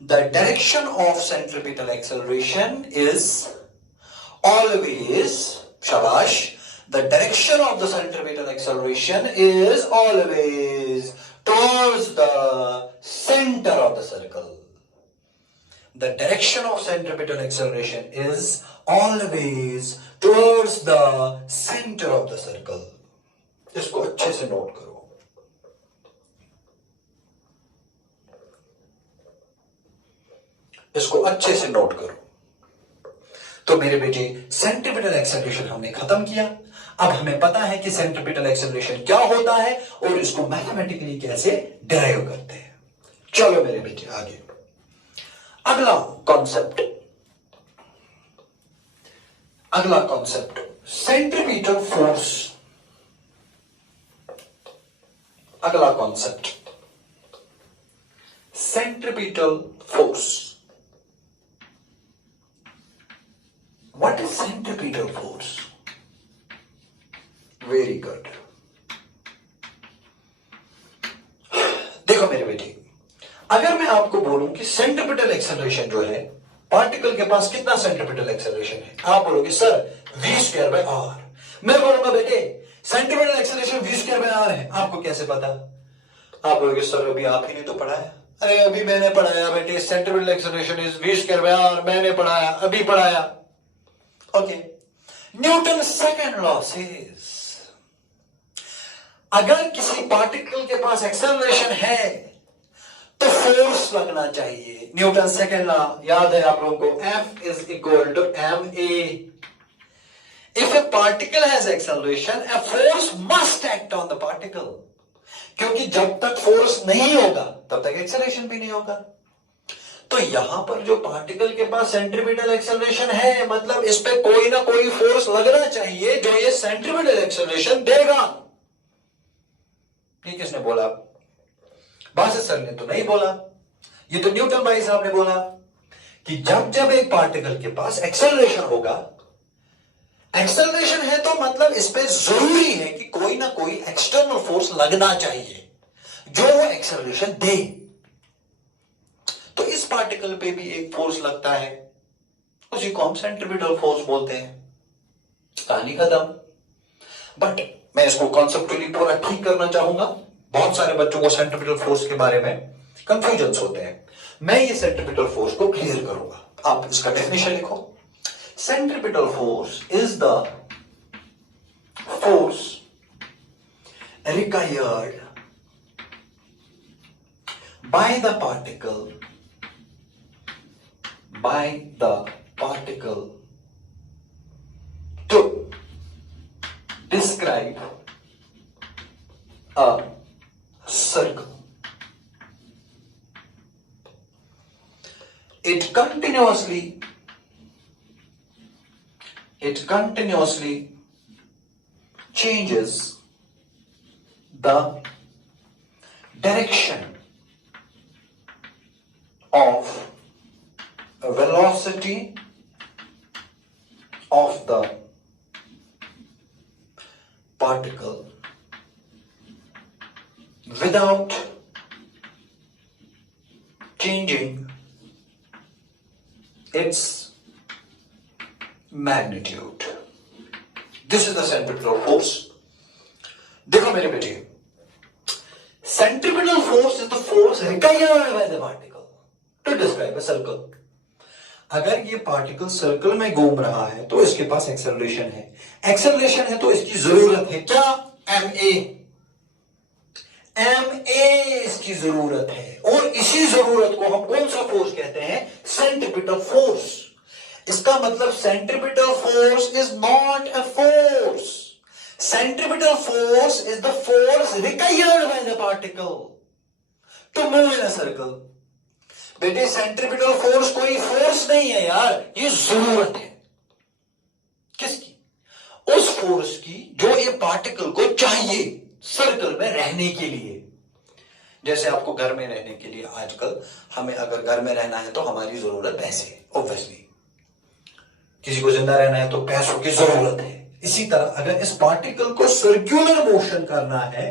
the direction of centripetal acceleration is always, शाबाश, the direction of the centripetal acceleration is always towards the center of the circle. The direction of centripetal acceleration is always towards the centre of the circle. इसको अच्छे से note करो। इसको अच्छे से note करो। तो मेरे बेटे सेंट्रीपिटल एक्सेलरेशन हमने खत्म किया। अब हमें पता है कि सेंट्रीपिटल एक्सेलरेशन क्या होता है और इसको मैथमेटिकली कैसे डिराइव करते हैं। चलो मेरे बेटे आगे अगला कॉन्सेप्ट सेंट्रीपिटल फोर्स। अगला concept centripetal force. What is centripetal force? Very good. देखो मेरे बेटे, अगर मैं आपको बोलूं कि सेंट्रीपिटल एक्सेलरेशन जो है, पार्टिकल के पास कितना सेंट्रीपिटल एक्सेलरेशन है, आप बोलोगे सर v²r। मैं बोलूंगा बेटे सेंट्रीपिटल एक्सेलरेशन v²r है। आपको कैसे पता? आप बोलोगे सर अभी आप ही ने तो पढ़ाया। अरे अभी मैंने पढ़ाया बेटे, सेंट्रीपिटल एक्सेलरेशन इज v²r। मैंने पढ़ाया, अभी पढ़ाया। Okay, Newton second law says अगर किसी पार्टिकल के पास एक्सेलरेशन है तो फोर्स लगना चाहिए। न्यूटन सेकंड लॉ याद है आप लोगों को, F is equal to ma। If a particle has acceleration, a force must act on the particle। क्योंकि जब तक फोर्स नहीं होगा तब तक एक्सेलरेशन भी नहीं होगा। तो यहां पर जो पार्टिकल के पास सेंट्रीपिटल एक्सेलरेशन है, मतलब इस पे कोई ना कोई फोर्स लगना चाहिए जो ये सेंट्रीपिटल एक्सेलरेशन देगा। ये किसने बोला? बासत सर ने तो नहीं बोला, ये तो न्यूटन भाई साहब ने बोला कि जब जब एक पार्टिकल के पास एक्सेलरेशन होगा, एक्सेलरेशन है तो मतलब इस पे जरूरी है कि कोई ना कोई एक्सटर्नल फोर्स लगना चाहिए जो वो एक्सेलरेशन दे। तो इस पार्टिकल पे भी एक फोर्स लगता है, उसी को हम सेंट्रीपिटल फोर्स बोलते हैं। कहानी खत्म। बट मैं इसको कॉन्सेप्चुअली पूरा ठीक करना चाहूंगा। बहुत सारे बच्चों को सेंट्रीपिटल फोर्स के बारे में कंफ्यूजन होते हैं। मैं ये सेंट्रीपिटल फोर्स को क्लियर करूंगा। आप इसका डेफिनेशन लिखो। Centripetal force is the force required by the particle to describe a circle. It continuously changes the direction of velocity of the particle without changing its magnitude. This is the centripetal force. देखो मेरे बेटे, centripetal force is the force required by the particle to describe a circle. अगर ये particle circle में घूम रहा है तो इसके पास एक्सेलरेशन है। एक्सेलरेशन है तो इसकी जरूरत है क्या? ma इसकी जरूरत है। और इसी जरूरत को हम कौन सा फोर्स कहते हैं? Centripetal force. इसका मतलब centripetal force is not a force. Centripetal force is the force required by the particle to move in a circle. बेटे सेंट्रीपिटल फोर्स कोई फोर्स नहीं है यार, ये जरूरत है। किसकी? उस फोर्स की जो ये पार्टिकल को चाहिए सर्कल में रहने के लिए। जैसे आपको घर में रहने के लिए आजकल हमें अगर घर में रहना है तो हमारी जरूरत पैसे है, ऑब्वियसली। किसी को जिंदा रहना है तो पैसों की जरूरत है। इसी तरह अगर इस पार्टिकल को सर्कुलर मोशन करना है,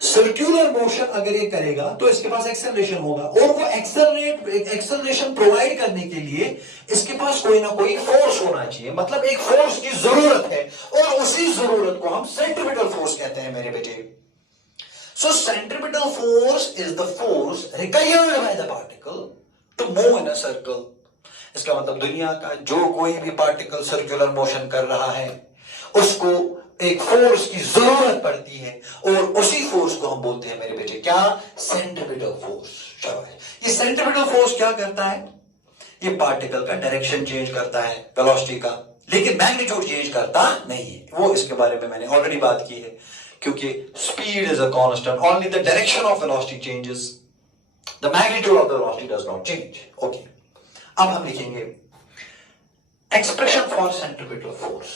सर्कुलर मोशन अगर ये करेगा तो इसके पास एक्सेलरेशन होगा, और वो एक्सेलरेशन प्रोवाइड करने के लिए इसके पास कोई ना कोई फोर्स होना चाहिए। मतलब एक फोर्स की जरूरत है, और उसी जरूरत को हम सेंट्रीपिटल फोर्स कहते हैं मेरे बेटे। So centripetal force is the force required by the particle to move in a circle. इसका मतलब दुनिया का जो कोई भी पार्टिकल सर्कुलर मोशन कर रहा है उसको एक फोर्स की जरूरत पड़ती है, और उसी फोर्स को हम बोलते हैं मेरे बेटे क्या? Centripetal force. शाबाश। ये सेंट्रीपिटल फोर्स क्या करता है? ये पार्टिकल का डायरेक्शन चेंज करता है वेलोसिटी का, लेकिन मैग्नीट्यूड चेंज करता नहीं है। वो इसके बारे में मैंने ऑलरेडी बात की है, क्योंकि speed is a constant, only the direction of velocity changes, the magnitude of the velocity does not change. Okay, अब हम लिखेंगे expression for centripetal force.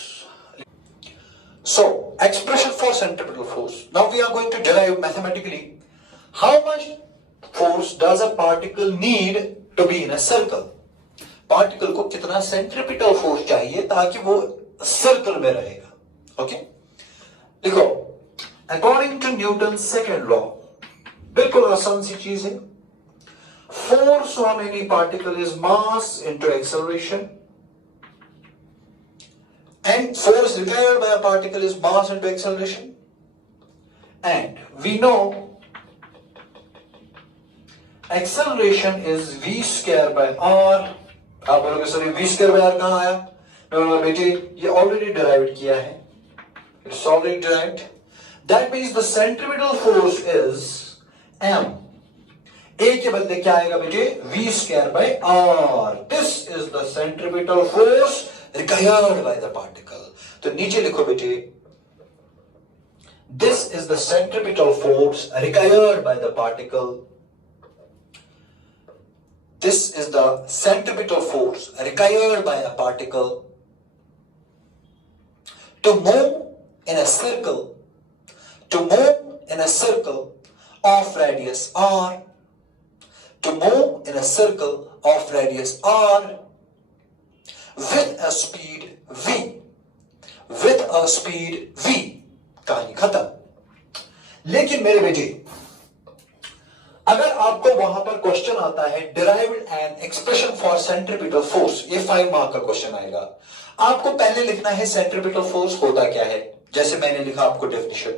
So, expression for centripetal force. Now we are going to derive mathematically how much force does a particle need to be in a circle. Particle को कितना centripetal force चाहिए ताकि वो circle में रहेगा. Okay? देखो, according to Newton's second law, बिल्कुल आसान सी चीज है. Force on any particle is mass into acceleration. And force required by a particle is mass into acceleration. And we know acceleration is v square by r. आप बोलोगे sir v square by r कहाँ आया? मैं बेटे ये already derived किया है. It's already derived. That means the centripetal force is m. A के बदले क्या आएगा बेटे? v square by r. This is the centripetal force required by the particle. तो नीचे लिखो बेटे, this is the centripetal force required by the particle. This is the centripetal force required by a particle to move in a circle, to move in a circle of radius r, to move in a circle of radius r with a speed v, with a speed v. कहानी खत्म। लेकिन मेरे बेटे, अगर आपको वहां पर question आता है derived an expression for centripetal force, ये 5 मार्क का क्वेश्चन आएगा। आपको पहले लिखना है सेंट्रीपिटल फोर्स होता क्या है, जैसे मैंने लिखा आपको डेफिनेशन,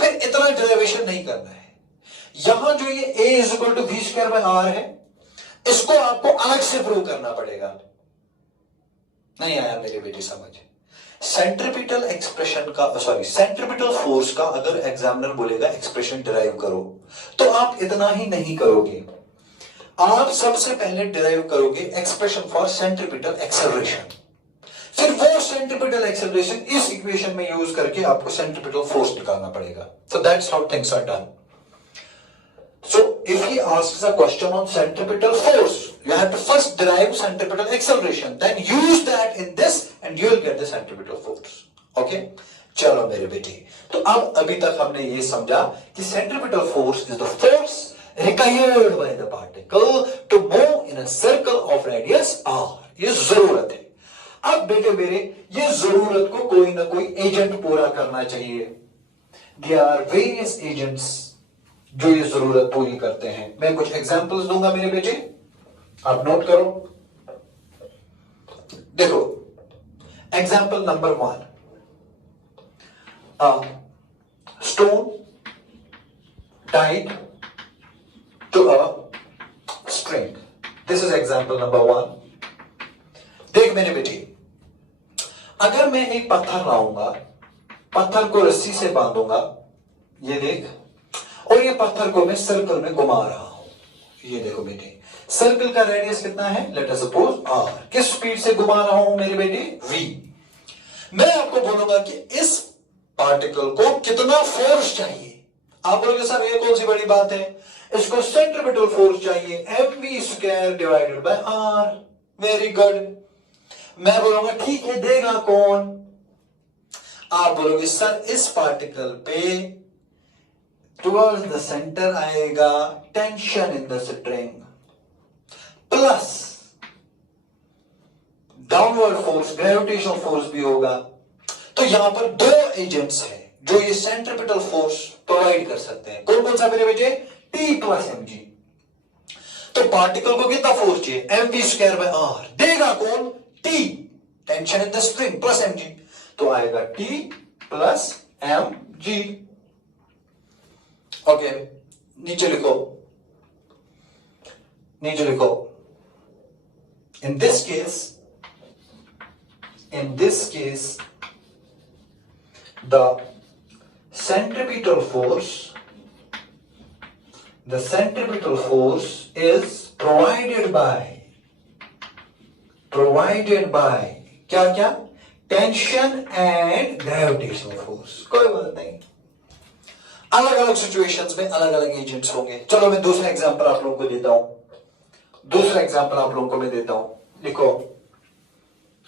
फिर इतना डेरिवेशन नहीं करना है। यहां जो ये a is equal to v square by r है, इसको आपको अलग से प्रूव करना पड़ेगा। नहीं आया मेरे बेटे समझ? सेंट्रीपिटल एक्सप्रेशन का, सॉरी सेंट्रीपिटल फोर्स का अगर एग्जामिनर बोलेगा एक्सप्रेशन डिराइव करो, तो आप इतना ही नहीं करोगे, आप सबसे पहले डिराइव करोगे एक्सप्रेशन फॉर सेंट्रीपिटल एक्सेलरेशन, फिर वो सेंट्रीपिटल एक्सेलरेशन इस इक्वेशन में यूज करके आपको सेंट्रीपिटल फोर्स निकालना पड़ेगा। So that's how things are done. So if he asks a question on centripetal force, you have to first derive centripetal acceleration, then use that in this and you will get the centripetal force. Okay? चलो मेरे बेटे, तो अब अभी तक हमने ये समझा कि centripetal force is the force required by the particle to move in a circle of radius r. ये जरूरत है। अब बेटे मेरे, ये जरूरत को कोई ना कोई एजेंट पूरा करना चाहिए। There are various agents जो ये जरूरत पूरी करते हैं। मैं कुछ एग्जांपल्स दूंगा मेरे बेटे, आप नोट करो। देखो, example number 1, stone tied to a string. This is example number 1। देख मेरे बेटे, अगर मैं एक पत्थर लाऊंगा, पत्थर को रस्सी से बांधूंगा, ये देख, और ये पत्थर को मैं सर्कल में घुमा रहा हूं। ये देखो बेटे, सर्कल का रेडियस कितना है? Let us suppose r। किस स्पीड से घुमा रहा हूं मेरे बेटे? v। मैं आपको बोलूंगा कि इस पार्टिकल को कितना फोर्स चाहिए। आप बोलोगे सर ये कौन सी बड़ी बात है, इसको सेंट्रीपिटल फोर्स चाहिए, mv square divided by r। Very good. मैं बोलूंगा ठीक है, देगा कौन? आप बोलोगे सर इस पार्टिकल पे टुवर्ड्स द सेंटर आएगा tension in the string plus downward force, gravitational force भी होगा। तो यहां पर 2 एजेंट्स हैं जो ये सेंट्रीपिटल फोर्स प्रोवाइड कर सकते हैं। कौन कौन सा मेरे बेटे? T plus mg। तो पार्टिकल को कितना फोर्स चाहिए? mv square by r। देगा कौन? T, tension in the string, plus mg। तो आएगा T प्लस mg। ओके, नीचे लिखो, नीचे लिखो, In this case, the centripetal force is provided by क्या टेंशन एंड ग्रेविटेशनल फोर्स। कोई बात नहीं, अलग अलग सिचुएशंस में अलग अलग एजेंट्स होंगे। चलो मैं दूसरा एग्जांपल आप लोगों को देता हूं। लिखो,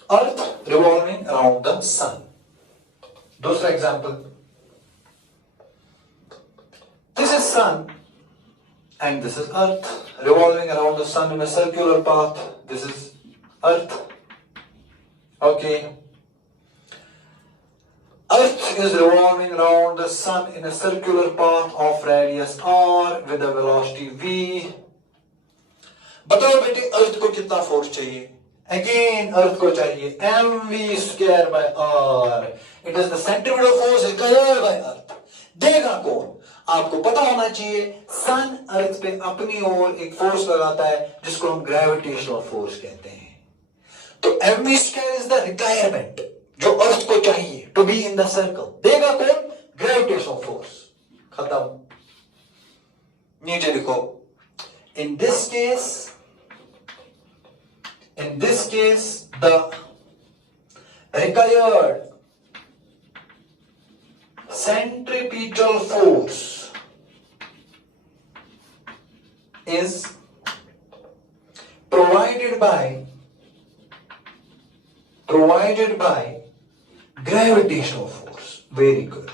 earth revolving around the sun. दूसरा example, this is sun and this is earth revolving around the sun in a circular path. This is earth. Okay, earth is revolving around the sun in a circular path of radius r with a velocity v. बताओ बेटे, अर्थ को कितना force चाहिए? Again अर्थ को चाहिए mv square by r. It is the centripetal force required by earth. देगा कौन? आपको पता होना चाहिए, सन अर्थ पे अपनी ओर एक फोर्स लगाता है जिसको हम ग्रेविटेशनल फोर्स कहते हैं। तो mv square is the requirement जो अर्थ को चाहिए to be in the circle. देगा कौन? Gravitational force. खत्म। नीचे लिखो, in this case the required centripetal force is provided by gravitational force. Very good.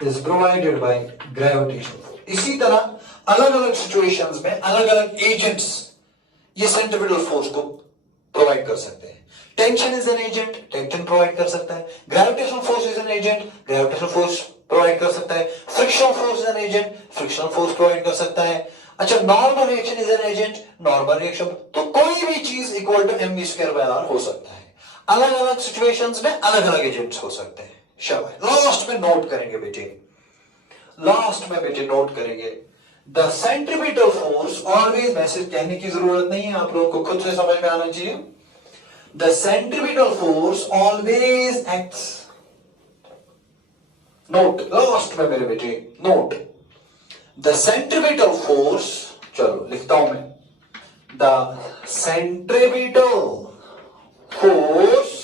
Is provided by gravitational force. इसी तरह अलग अलग सिचुएशंस में अलग अलग एजेंट्स ये सेंट्रिपिटल फोर्स को प्रोवाइड कर सकते हैं। Tension is an agent, tension provide कर सकता है। Gravitational force is an agent, gravitational force provide कर सकता है। Frictional force is an agent, frictional force provide कर सकता है। अच्छा, normal reaction is an agent, normal reaction. तो कोई भी चीज equal to mv square by r हो सकता है। अलग अलग सिचुएशंस में अलग अलग एजेंट्स हो सकते हैं। शाबाश। लास्ट में नोट करेंगे बेटे, the centripetal force always, message कहने की जरूरत नहीं है, आप लोगों को खुद से समझ में आना चाहिए। The centripetal force always acts. Note, last में मेरे बेटे, note. The centripetal force, चलो लिखता हूं मैं, the centripetal force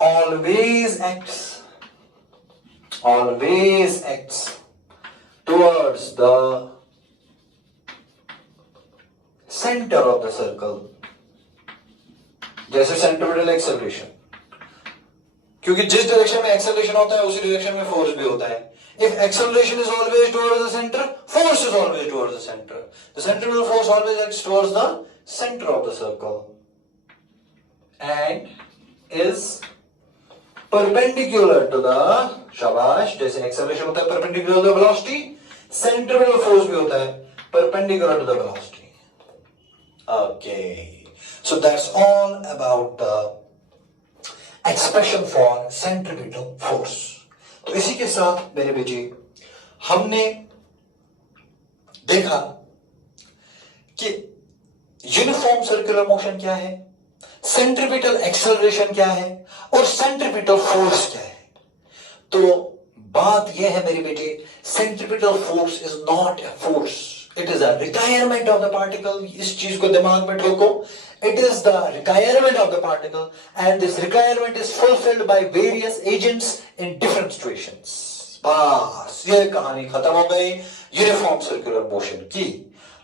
always acts towards the center of the circle. जैसे सेंट्रिपिटल एक्सेलरेशन, क्योंकि जिस डायरेक्शन में एक्सेलरेशन होता है उसी डायरेक्शन में फोर्स भी होता है। If acceleration is always towards the centre, force is always towards the centre. The centripetal force always acts towards the centre of the circle and is perpendicular to the, शाबाश, जैसे acceleration होता है perpendicular to the velocity, centripetal force भी होता है perpendicular to the velocity. Okay, so that's all about the expression for centripetal force. तो इसी के साथ मेरे बेटे हमने देखा कि यूनिफॉर्म सर्कुलर मोशन क्या है, सेंट्रिपिटल एक्सेलरेशन क्या है और सेंट्रिपिटल फोर्स क्या है। तो बात यह है मेरे बेटे, centripetal force is not a force, it is a requirement of the particle. इस चीज को दिमाग में ठोको, it is the requirement of the particle and this requirement is fulfilled by various agents in different situations. बस ये कहानी खत्म हो गई यूनिफॉर्म सर्कुलर मोशन की।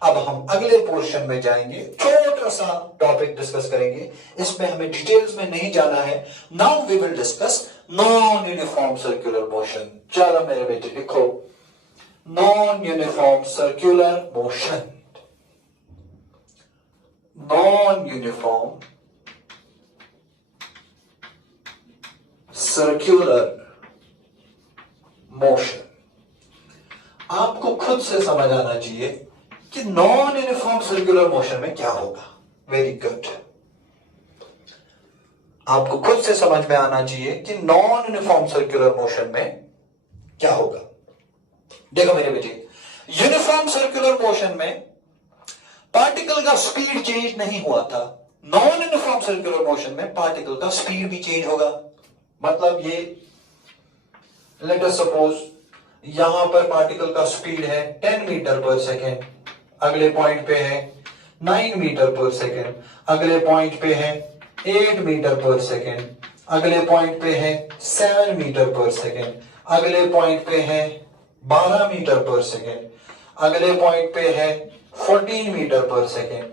अब हम अगले पोर्शन में जाएंगे, छोटा सा टॉपिक डिस्कस करेंगे, इसमें हमें डिटेल्स में नहीं जाना है। Now we will discuss non uniform circular motion. चलो मेरे बेटे लिखो, non uniform circular motion. Non-uniform circular motion। आपको खुद से समझ आना चाहिए कि नॉन यूनिफॉर्म सर्कुलर मोशन में क्या होगा। Very good. आपको खुद से समझ में आना चाहिए कि नॉन यूनिफॉर्म सर्कुलर मोशन में क्या होगा। देखो मेरे बेटे, यूनिफॉर्म सर्कुलर मोशन में पार्टिकल का स्पीड चेंज नहीं हुआ था। नॉन यूनिफॉर्म सर्कुलर मोशन में पार्टिकल का स्पीड भी चेंज होगा। मतलब ये लेट अस सपोज यहां पर पार्टिकल का स्पीड है 10 मीटर पर सेकेंड, अगले पॉइंट पे है 9 मीटर पर सेकेंड, अगले पॉइंट पे है 8 मीटर पर सेकेंड, अगले पॉइंट पे है 7 मीटर पर सेकेंड, अगले पॉइंट पे है 12 मीटर पर सेकेंड, अगले पॉइंट पे है 14 मीटर पर सेकेंड।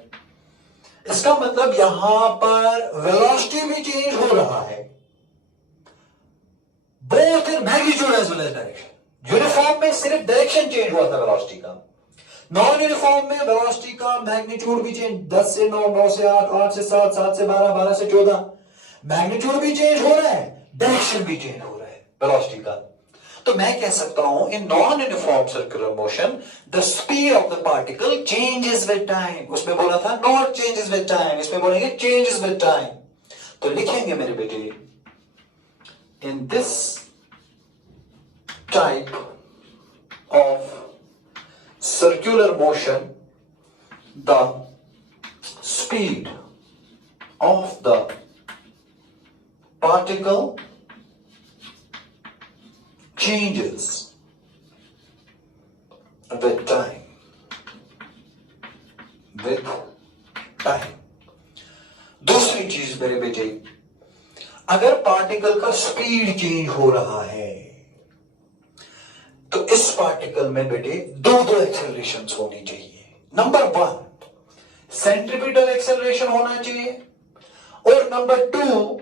इसका मतलब यहां पर वेलोसिटी भी चेंज हो रहा है, both in magnitude as well as direction. Uniform में सिर्फ डायरेक्शन चेंज हुआ था वेलोसिटी का, नॉन यूनिफॉर्म में वेलोसिटी का मैग्नीट्यूड भी चेंज, 10 से 9, 9 से 8, 8 से 7, 7 से 12, 12 से 14, मैग्नीट्यूड भी चेंज हो रहा है, डायरेक्शन भी चेंज हो रहा है वेलोसिटी का। तो मैं कह सकता हूं in non uniform circular motion the speed of the particle changes with time. उसमें बोला था नॉट चेंजेस विद टाइम, इसमें बोलेंगे चेंजेस विद टाइम। तो लिखेंगे मेरे बेटे, in this type of circular motion the speed of the particle changes with time, with time। दूसरी चीज मेरे बेटे, अगर पार्टिकल का स्पीड चेंज हो रहा है तो इस पार्टिकल में बेटे दो एक्सेलरेशन होनी चाहिए। नंबर 1 सेंट्रीपिटल एक्सेलरेशन होना चाहिए और नंबर 2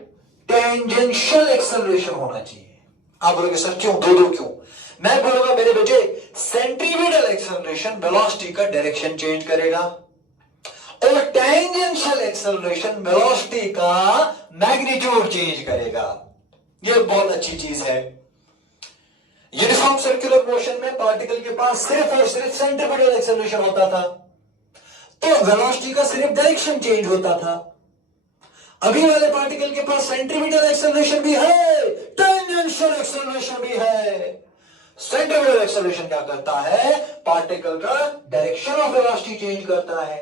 टेंजेंशियल एक्सेलरेशन होना चाहिए। आप बोलोगे सर क्यों दो क्यों? मैं बोलूंगा मेरे बेटे सेंट्रीपिटल एक्सेलरेशन वेलोसिटी का डायरेक्शन चेंज करेगा और टेंजेंशियल एक्सेलरेशन वेलोसिटी का मैग्नीट्यूड चेंज करेगा। यह बहुत अच्छी चीज है। यूनिफॉर्म सर्कुलर मोशन में पार्टिकल के पास सिर्फ और सिर्फ सेंट्रीपिटल एक्सेलरेशन होता था, तो वेलोसिटी का सिर्फ डायरेक्शन चेंज होता था। अभी वाले पार्टिकल के पास सेंट्रीपिटल एक्सेलरेशन भी है, टेंजेंशियल एक्सेलरेशन भी है। सेंट्रीपिटल एक्सेलरेशन क्या करता है? पार्टिकल का डायरेक्शन ऑफ वेलोसिटी चेंज करता है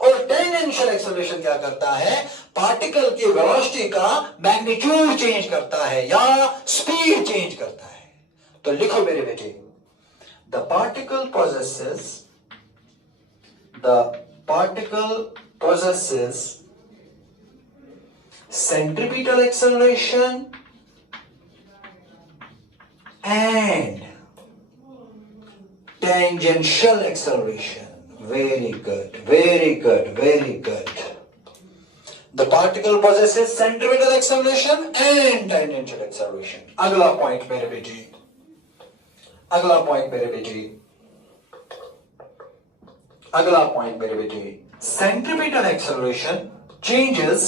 और टेंजेंशियल एक्सेलरेशन क्या करता है? पार्टिकल की वेलोसिटी का मैग्नीट्यूड चेंज करता है या स्पीड चेंज करता है। तो लिखो मेरे बेटे, the particle possesses centripetal acceleration and tangential acceleration. Very good, very good, very good. The particle possesses centripetal acceleration and tangential acceleration. अगला पॉइंट मेरे बेटे, अगला पॉइंट मेरे बेटे, centripetal acceleration changes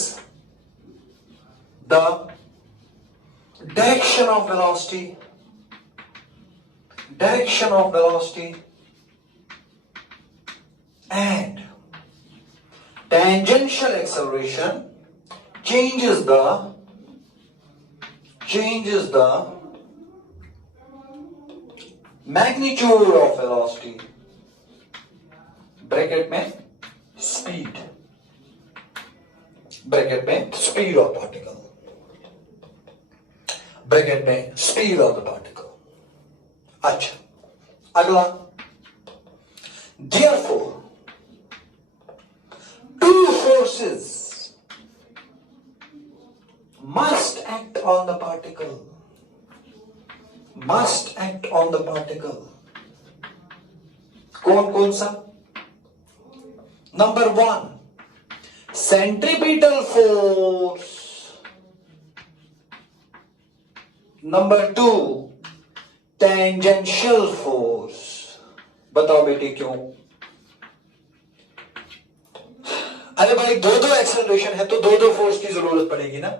the direction of velocity, and tangential acceleration changes the magnitude of velocity, bracket में speed, bracket में speed of particle, bracket में speed of the particle. अच्छा, अगला, therefore two forces must act on the particle, कौन कौन सा? Number 1 centripetal force, number 2 tangential force. बताओ बेटे क्यों? अरे भाई दो एक्सेलरेशन है तो दो फोर्स की जरूरत पड़ेगी ना।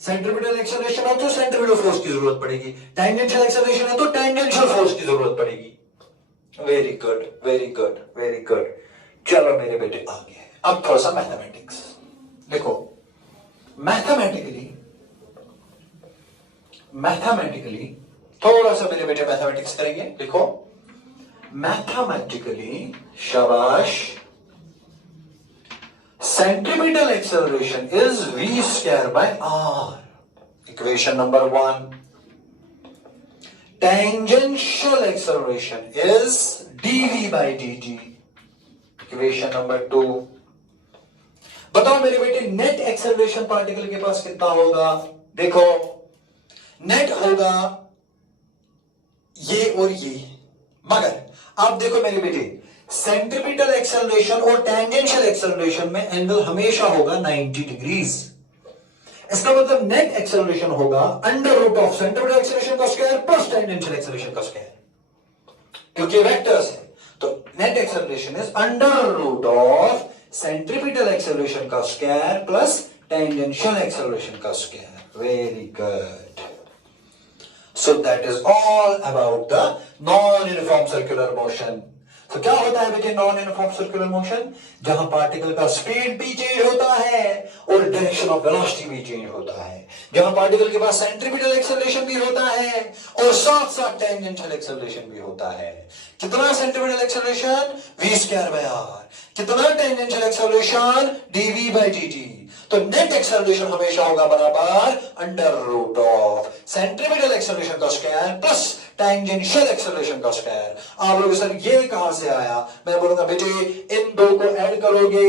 सेंट्रीपिटल एक्सेलरेशन हो तो सेंट्रीपिटल फोर्स की जरूरत पड़ेगी, टेंजेंशियल एक्सेलरेशन है तो टेंजेंशियल फोर्स की जरूरत पड़ेगी। Very good, very good, very good. चलो मेरे बेटे आगे, अब थोड़ा सा मैथमेटिक्स देखो। मैथमेटिकली थोड़ा सा मेरे बेटे मैथमेटिक्स करेंगे। देखो मैथमेटिकली, शाबाश, Centripetal acceleration is v square by r. Equation number 1. Tangential acceleration is dv by dt. Equation number 2. बताओ मेरे बेटे नेट एक्सेलरेशन पार्टिकल के पास कितना होगा? देखो नेट होगा ये और ये, मगर आप देखो मेरे बेटे सेंट्रीपिटल एक्सेलरेशन और टेंजेंशियल एक्सेलरेशन में एंगल हमेशा होगा 90 डिग्रीज। इसका मतलब नेट एक्सेलरेशन होगा under root of centripetal acceleration का स्क्वायर प्लस टेंजेंशियल एक्सेलरेशन का स्क्वायर, क्योंकि वेक्टर्स है। तो net acceleration is under root of centripetal acceleration का स्क्वायर प्लस टेंजेंशियल एक्सेलरेशन का square. Very good. So that is all about the non uniform circular motion. तो क्या होता है बेटे नॉन यूनिफॉर्म सर्कुलर मोशन? जहां पार्टिकल का स्पीड भी चेंज होता है और डायरेक्शन ऑफ वेलोसिटी भी चेंज होता है, जहां पार्टिकल के पास सेंट्रीपिटल एक्सेलरेशन भी होता है और साथ साथ टेंजेंशियल एक्सेलरेशन भी होता है। कितना centripetal acceleration? v square by r। कितना tangential acceleration? dv by dt। तो नेट एक्सेलरेशन हमेशा होगा बराबर under root of centripetal acceleration का स्क्वायर प्लस टेंजेंशियल एक्सेलरेशन का स्क्वायर। आप लोग सर ये कहां से आया? मैं बोलूंगा बेटे इन दो को ऐड करोगे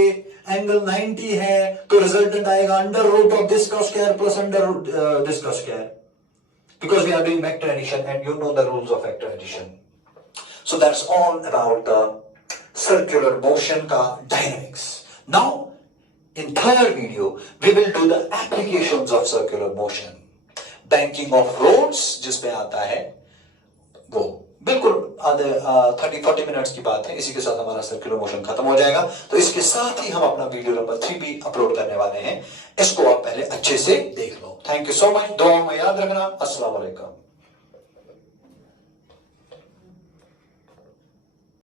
एंगल 90 है तो रिजल्टेंट आएगा अंडर रूट ऑफ दिस का square plus under root this का square, because we are doing vector addition and you know the rules of vector addition. So that's all about the circular motion का dynamics. Now in third video we will do the applications of circular motion. Banking of roads जिसमें आता है वो बिल्कुल आधे 30-40 minutes की बात है। इसी के साथ हमारा सर्कुलर मोशन खत्म हो जाएगा। तो इसके साथ ही हम अपना वीडियो नंबर 3 भी अपलोड करने वाले हैं। इसको आप पहले अच्छे से देख लो। Thank you so much. दुआ में याद रखना। अस्सलाम वालेकुम।